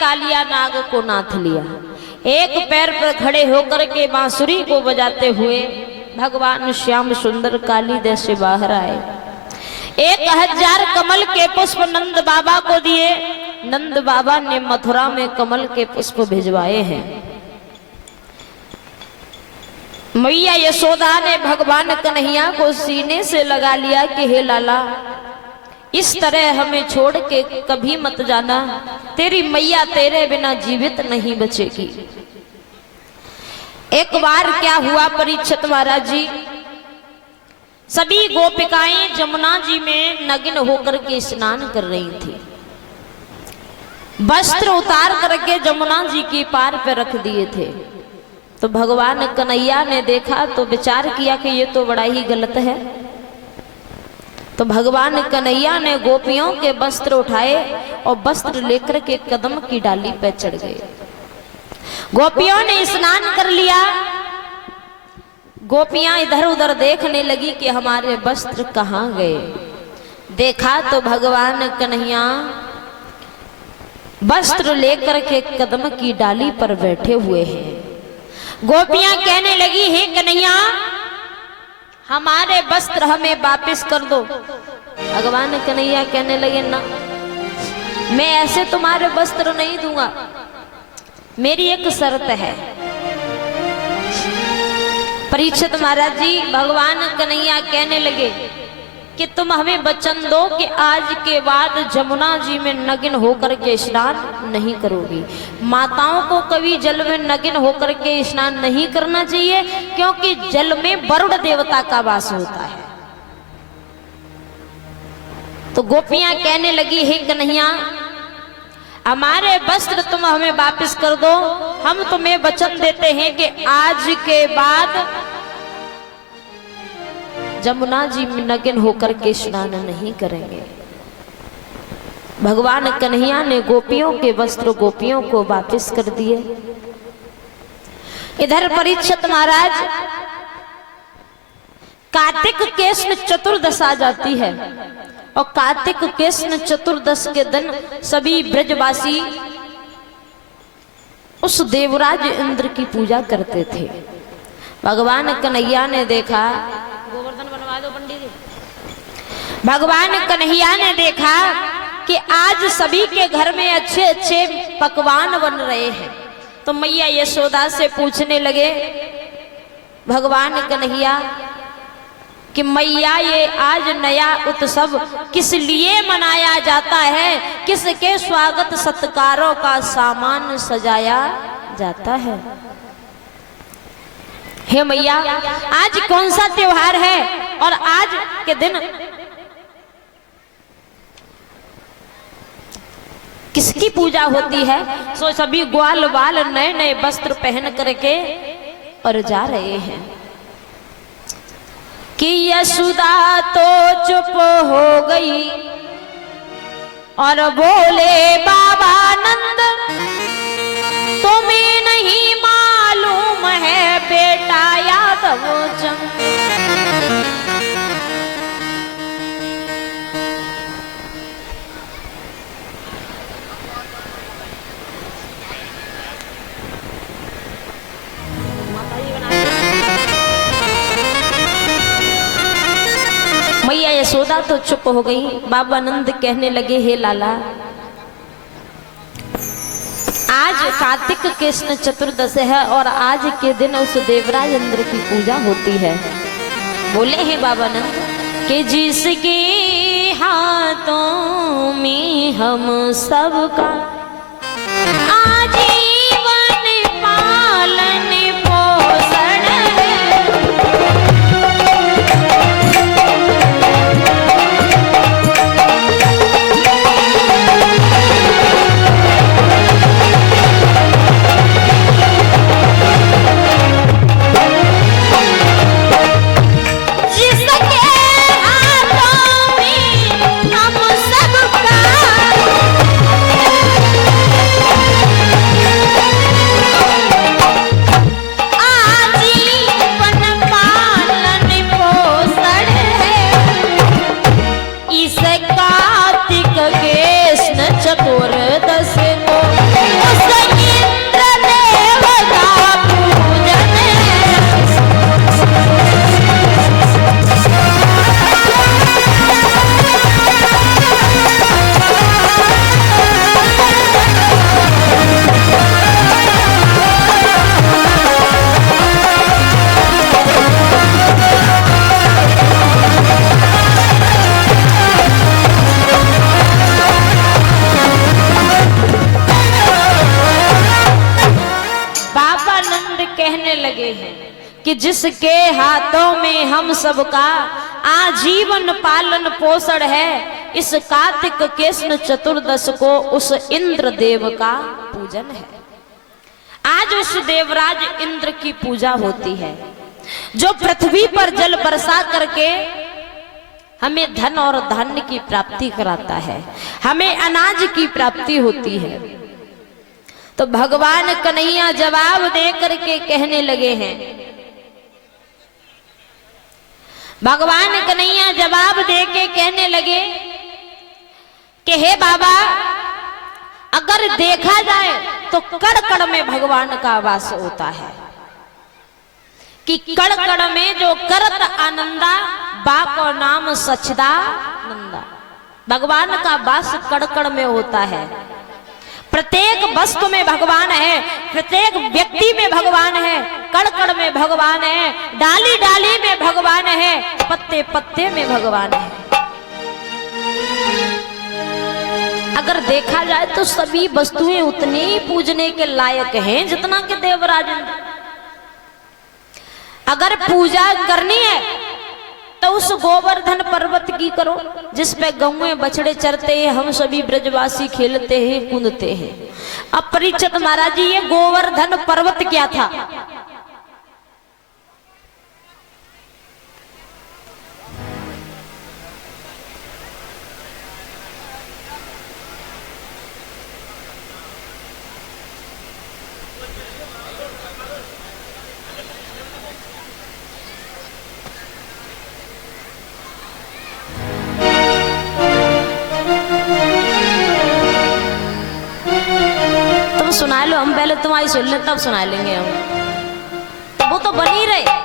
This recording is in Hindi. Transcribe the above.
कालिया नाग को नाथ लिया। एक पैर पर खड़े होकर के बांसुरी को बजाते हुए भगवान श्याम सुंदर कालीदेव से बाहर आए। 1000 कमल के पुष्प नंद बाबा को दिए। नंद बाबा ने मथुरा में कमल के पुष्प भिजवाए हैं। मैया यशोदा ने भगवान कन्हैया को सीने से लगा लिया कि हे लाला, इस तरह हमें छोड़ के कभी मत जाना, तेरी मैया तेरे बिना जीवित नहीं बचेगी। एक बार क्या हुआ परीक्षित महाराज जी, सभी गोपिकाएं जमुना जी में नग्न होकर के स्नान कर रही थी। वस्त्र उतार करके जमुना जी की पार पे रख दिए थे। तो भगवान कन्हैया ने देखा तो विचार किया कि ये तो बड़ा ही गलत है। तो भगवान कन्हैया ने गोपियों के वस्त्र उठाए और वस्त्र लेकर के कदम की डाली पे चढ़ गए। गोपियों ने स्नान कर लिया। गोपियां इधर उधर देखने लगी कि हमारे वस्त्र कहाँ गए। देखा तो भगवान कन्हैया वस्त्र लेकर के कदम की डाली पर बैठे हुए हैं। गोपियां कहने लगी, हे कन्हैया, हमारे वस्त्र हमें वापस कर दो। भगवान कन्हैया कहने लगे, ना, मैं ऐसे तुम्हारे वस्त्र नहीं दूंगा, मेरी एक शर्त है। परीक्षित महाराज जी, भगवान कन्हैया कहने लगे कि तुम हमें वचन दो कि आज के बाद जमुना जी में नग्न होकर के स्नान नहीं करोगी। माताओं को कभी जल में नग्न होकर के स्नान नहीं करना चाहिए, क्योंकि जल में वरुण देवता का वास होता है। तो गोपियां कहने लगी, हे कन्हैया, हमारे वस्त्र तुम हमें वापस कर दो। हम तुम्हें वचन देते हैं कि आज के बाद जमुना जी में नग्न होकर के स्नान नहीं करेंगे। भगवान कन्हैया ने गोपियों के वस्त्र गोपियों को वापस कर दिए। इधर परीक्षित महाराज, कार्तिक कृष्ण चतुर्दश आ जाती है और कार्तिक कृष्ण चतुर्दश के दिन सभी ब्रजवासी उस देवराज इंद्र की पूजा करते थे। भगवान कन्हैया ने देखा, गोवर्धन बनवा दो पंडित जी। भगवान कन्हैया ने देखा कि आज सभी के घर में अच्छे अच्छे पकवान बन रहे हैं। तो मैया यशोदा से पूछने लगे भगवान कन्हैया कि मैया, ये आज नया उत्सव किस लिए मनाया जाता है, किसके स्वागत सत्कारों का सामान सजाया जाता है। हे मैया, आज कौन सा त्योहार है और आज के दिन किसकी पूजा होती है? सो सभी ग्वाल बाल नए नए वस्त्र पहन करके और जा रहे हैं कि यशोदा तो चुप हो गई और बोले, बाबा नंद, तुम्हें नहीं मालूम है बेटा यादव चंद। मैया यशोदा तो चुप हो गई। बाबा नंद कहने लगे, हे लाला, आज कार्तिक कृष्ण चतुर्दश है और आज के दिन उस देवराज इंद्र की पूजा होती है। बोले हैं बाबा नंद कि जिसके हाथों में हम सबका आजीवन पालन पोषण है, कि जिसके हाथों में हम सबका आजीवन पालन पोषण है, इस कार्तिक कृष्ण चतुर्दश को उस इंद्र देव का पूजन है। आज उस देवराज इंद्र की पूजा होती है जो पृथ्वी पर जल बरसा करके हमें धन और धान्य की प्राप्ति कराता है, हमें अनाज की प्राप्ति होती है। तो भगवान कन्हैया जवाब दे करके कहने लगे हैं, भगवान कन्हैया जवाब दे के कहने लगे कि हे बाबा, अगर देखा जाए तो कण कण में भगवान का वास होता है, कि कण कण में जो करत आनंदा बाको नाम सच्चिदानंदा, भगवान का वास कण कण में होता है। प्रत्येक वस्तु में भगवान है, प्रत्येक व्यक्ति में भगवान है, कण कण में भगवान है, डाली डाली में भगवान है, पत्ते पत्ते में भगवान है। अगर देखा जाए तो सभी वस्तुएं उतनी पूजने के लायक हैं जितना कि देवराज। अगर पूजा करनी है तो उस गोवर्धन पर्वत की करो जिस पे गौएं बछड़े चरते हैं, हम सभी ब्रजवासी खेलते हैं कूदते हैं। अब परीक्षित महाराज जी, ये गोवर्धन पर्वत क्या था? सुना लो, हम पहले तुम्हारी सुन ले तब सुना लेंगे हम। वो तो बन ही रहे।